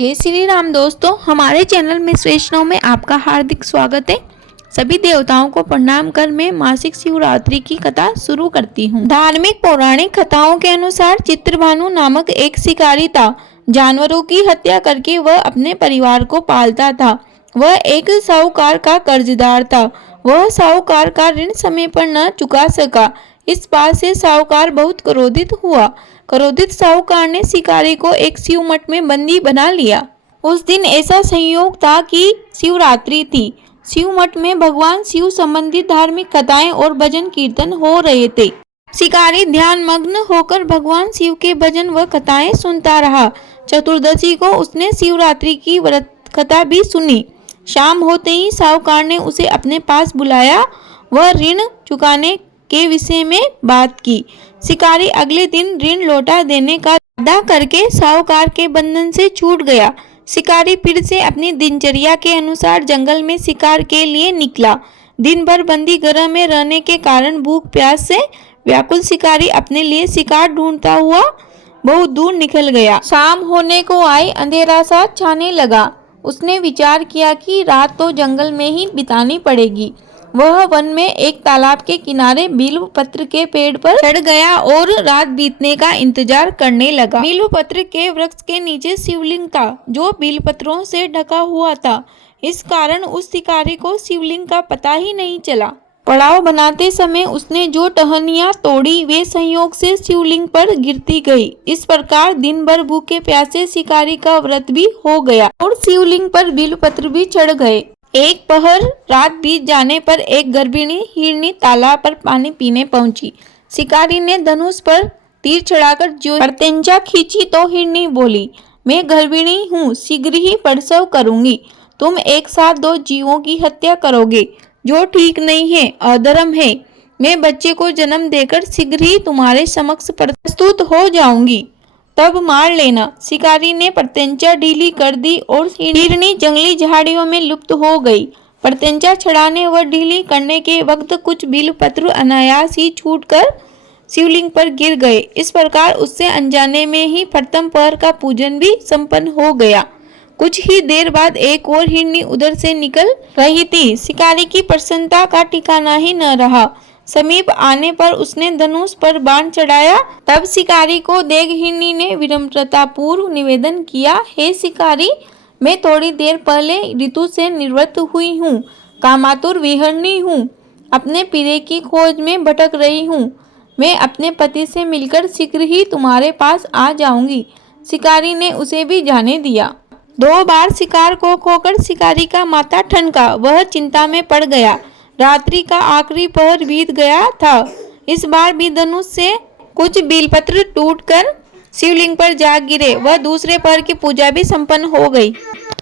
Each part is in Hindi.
जय श्री राम दोस्तों, हमारे चैनल में वैष्णव में आपका हार्दिक स्वागत है। सभी देवताओं को प्रणाम कर मैं मासिक शिवरात्रि की कथा शुरू करती हूँ। धार्मिक पौराणिक कथाओं के अनुसार चित्रभानु नामक एक शिकारी था। जानवरों की हत्या करके वह अपने परिवार को पालता था। वह एक साहूकार का कर्जदार था। वह साहूकार का ऋण समय पर न चुका सका। इस बात से साहूकार बहुत क्रोधित हुआ। क्रोधित साहूकार ने शिकारी को एक शिव मठ में बंदी बना लिया। उस दिन ऐसा संयोग था कि शिवरात्रि थी। शिव मठ में भगवान शिव संबंधित धार्मिक कथाएं और भजन कीर्तन हो रहे थे। शिकारी ध्यान मग्न होकर भगवान शिव के भजन व कथाएं सुनता रहा। चतुर्दशी को उसने शिवरात्रि की व्रत कथा भी सुनी। शाम होते ही साहूकार ने उसे अपने पास बुलाया। वह ऋण चुकाने के विषय में बात की। शिकारी अगले दिन ऋण लौटा देने का वादा करके साहूकार के बंधन से छूट गया। शिकारी फिर से अपनी दिनचर्या के अनुसार जंगल में शिकार के लिए निकला। दिन भर बंदी गृह में रहने के कारण भूख प्यास से व्याकुल शिकारी अपने लिए शिकार ढूंढता हुआ बहुत दूर निकल गया। शाम होने को आई, अंधेरा सा छाने लगा। उसने विचार किया कि रात तो जंगल में ही बितानी पड़ेगी। वह वन में एक तालाब के किनारे बिल्व पत्र के पेड़ पर चढ़ गया और रात बीतने का इंतजार करने लगा। बिल्व पत्र के वृक्ष के नीचे शिवलिंग था जो बिल्व पत्रों से ढका हुआ था। इस कारण उस शिकारी को शिवलिंग का पता ही नहीं चला। पड़ाव बनाते समय उसने जो टहनियां तोड़ी वे संयोग से शिवलिंग पर गिरती गई। इस प्रकार दिन भर भूखे प्यासे शिकारी का व्रत भी हो गया और शिवलिंग पर बिल्व पत्र भी चढ़ गए। एक पहर रात बीत जाने पर एक गर्भिणी हिरनी तालाब पर पानी पीने पहुंची। शिकारी ने धनुष पर तीर चढ़ाकर जो प्रत्यंचा खींची तो हिरनी बोली, मैं गर्भिणी हूँ, शीघ्र ही प्रसव करूंगी। तुम एक साथ दो जीवों की हत्या करोगे जो ठीक नहीं है, अधर्म है। मैं बच्चे को जन्म देकर शीघ्र ही तुम्हारे समक्ष प्रस्तुत हो जाऊंगी, तब मार लेना। शिकारी ने प्रत्यंचा ढीली कर दी और हिरनी जंगली झाड़ियों में लुप्त हो गई। प्रत्यंचा छड़ाने व ढीली करने के वक्त कुछ बिल्व पत्र अनायास ही छूटकर शिवलिंग पर गिर गए। इस प्रकार उससे अनजाने में ही प्रथम पहर का पूजन भी संपन्न हो गया। कुछ ही देर बाद एक और हिरनी उधर से निकल रही थी। शिकारी की प्रसन्नता का ठिकाना ही न रहा। समीप आने पर उसने धनुष पर बाण चढ़ाया। तब शिकारी को देख हिरनी ने विनम्रता पूर्व निवेदन किया, हे शिकारी, मैं थोड़ी देर पहले ऋतु से निवृत्त हुई हूँ, कामातुर विहरणी हूँ, अपने पीरे की खोज में भटक रही हूँ। मैं अपने पति से मिलकर शीघ्र ही तुम्हारे पास आ जाऊंगी। शिकारी ने उसे भी जाने दिया। 2 बार शिकार को खोकर शिकारी का माथा ठनका। वह चिंता में पड़ गया। रात्रि का आखिरी पहर बीत गया था। इस बार भी धनुष से कुछ बेलपत्र टूटकर शिवलिंग पर जा गिरे। वह दूसरे पहर की पूजा भी संपन्न हो गई।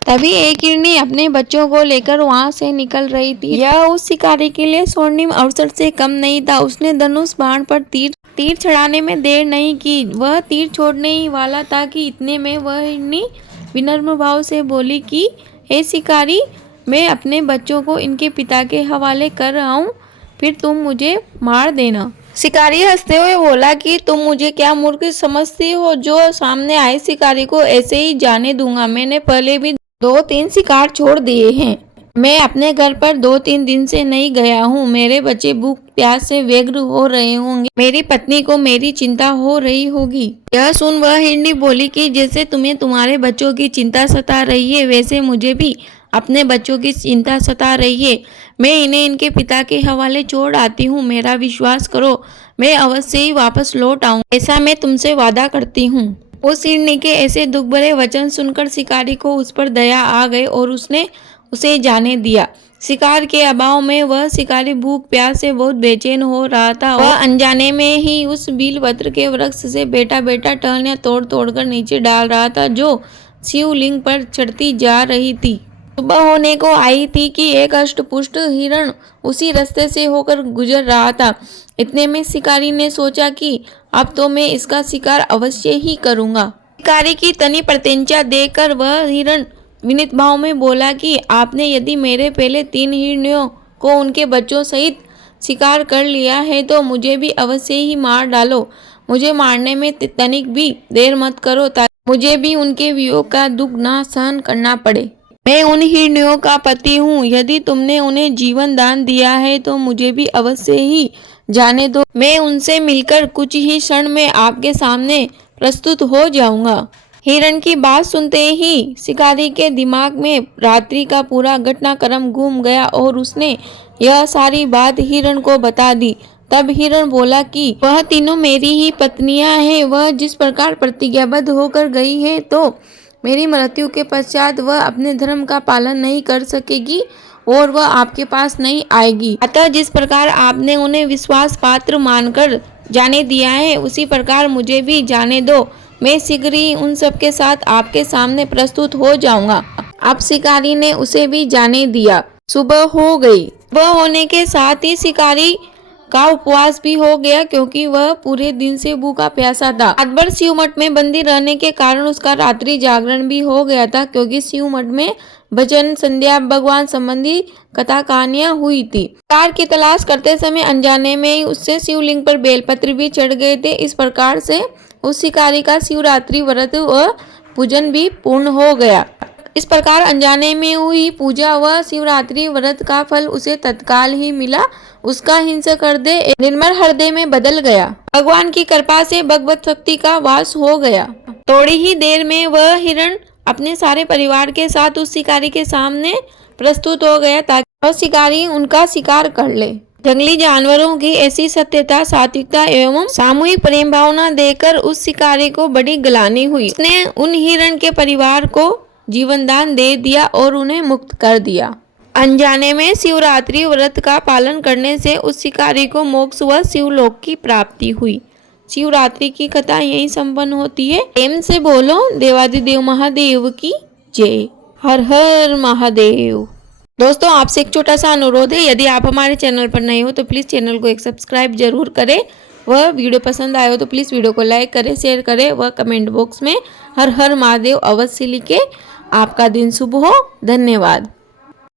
तभी एक हिरनी अपने बच्चों को लेकर वहां से निकल रही थी। यह उस शिकारी के लिए स्वर्णिम अवसर से कम नहीं था। उसने धनुष बाण पर तीर चढ़ाने में देर नहीं की। वह तीर छोड़ने ही वाला था कि इतने में वह हिरनी विनम्र भाव से बोली कि हे शिकारी, मैं अपने बच्चों को इनके पिता के हवाले कर रहा हूँ, फिर तुम मुझे मार देना। शिकारी हंसते हुए बोला कि तुम मुझे क्या मूर्ख समझती हो जो सामने आए शिकारी को ऐसे ही जाने दूंगा। मैंने पहले भी 2-3 शिकार छोड़ दिए हैं। मैं अपने घर पर 2-3 दिन से नहीं गया हूँ। मेरे बच्चे भूख प्यास से व्यग्र हो रहे होंगे। मेरी पत्नी को मेरी चिंता हो रही होगी। यह सुन वह हिरनी बोली कि जैसे तुम्हें तुम्हारे बच्चों की चिंता सता रही है वैसे मुझे भी अपने बच्चों की चिंता सता रही है। मैं इन्हें इनके पिता के हवाले छोड़ आती हूँ। मेरा विश्वास करो, मैं अवश्य ही वापस लौट आऊँ, ऐसा मैं तुमसे वादा करती हूँ। उस हिरनी के ऐसे दुख भरे वचन सुनकर शिकारी को उस पर दया आ गई और उसने उसे जाने दिया। शिकार के अभाव में वह शिकारी भूख प्यास से बहुत बेचैन हो रहा था। वह अनजाने में ही उस बिल्वपत्र के वृक्ष से बेटा टहनियां तोड़ कर नीचे डाल रहा था जो शिवलिंग पर चढ़ती जा रही थी। सुबह होने को आई थी कि एक अष्टपुष्ट हिरण उसी रास्ते से होकर गुजर रहा था। इतने में शिकारी ने सोचा कि अब तो मैं इसका शिकार अवश्य ही करूंगा। शिकारी की तनी प्रत्यंचा देखकर वह हिरण विनीत भाव में बोला कि आपने यदि मेरे पहले 3 हिरणियों को उनके बच्चों सहित शिकार कर लिया है तो मुझे भी अवश्य ही मार डालो। मुझे मारने में तनिक भी देर मत करो मुझे भी उनके वियोग का दुख ना सहन करना पड़े। मैं उन हिरणियों का पति हूँ। यदि तुमने उन्हें जीवन दान दिया है तो मुझे भी अवश्य ही जाने दो। मैं उनसे मिलकर कुछ ही क्षण में आपके सामने प्रस्तुत हो जाऊंगा। हिरण की बात सुनते ही शिकारी के दिमाग में रात्रि का पूरा घटनाक्रम घूम गया और उसने यह सारी बात हिरण को बता दी। तब हिरण बोला कि वह तीनों मेरी ही पत्नियां हैं। वह जिस प्रकार प्रतिज्ञाबद्ध होकर गई है तो मेरी मृत्यु के पश्चात वह अपने धर्म का पालन नहीं कर सकेगी और वह आपके पास नहीं आएगी। अतः जिस प्रकार आपने उन्हें विश्वास पात्र मानकर जाने दिया है उसी प्रकार मुझे भी जाने दो। मैं शीघ्र ही उन सब के साथ आपके सामने प्रस्तुत हो जाऊंगा। अब शिकारी ने उसे भी जाने दिया। सुबह हो गई। सुबह होने के साथ ही शिकारी का उपवास भी हो गया क्योंकि वह पूरे दिन से भूखा प्यासा था। रात भर शिव मठ में बंदी रहने के कारण उसका रात्रि जागरण भी हो गया था क्योंकि शिव मठ में भजन संध्या भगवान संबंधी कथा कहानियां हुई थी। कार की तलाश करते समय अनजाने में ही उससे शिवलिंग पर बेलपत्र भी चढ़ गए थे। इस प्रकार से उस शिकारी का शिवरात्रि व्रत व पूजन भी पूर्ण हो गया। इस प्रकार अनजाने में हुई पूजा व शिवरात्रि व्रत का फल उसे तत्काल ही मिला। उसका हिंसक हृदय निर्मल हृदय में बदल गया। भगवान की कृपा से भगवत शक्ति का वास हो गया। थोड़ी ही देर में वह हिरण अपने सारे परिवार के साथ उस शिकारी के सामने प्रस्तुत हो गया ताकि वह शिकारी उनका शिकार कर ले। जंगली जानवरों की ऐसी सत्यता, सात्विकता एवं सामूहिक प्रेम भावना देखकर उस शिकारी को बड़ी ग्लानि हुई। उसने उन हिरण के परिवार को जीवन दान दे दिया और उन्हें मुक्त कर दिया। अनजाने में शिवरात्रि व्रत का पालन करने से उस शिकारी को मोक्ष व शिवलोक की प्राप्ति हुई। शिवरात्रि की कथा यहीं संपन्न होती है। प्रेम से बोलो देवादिदेव महादेव की जय। हर हर महादेव। दोस्तों आपसे एक छोटा सा अनुरोध है, यदि आप हमारे चैनल पर नए हो तो प्लीज़ चैनल को एक सब्सक्राइब जरूर करें। वह वीडियो पसंद आए हो तो प्लीज़ वीडियो को लाइक करें, शेयर करें। वह कमेंट बॉक्स में हर हर महादेव अवश्य लिखें। आपका दिन शुभ हो। धन्यवाद।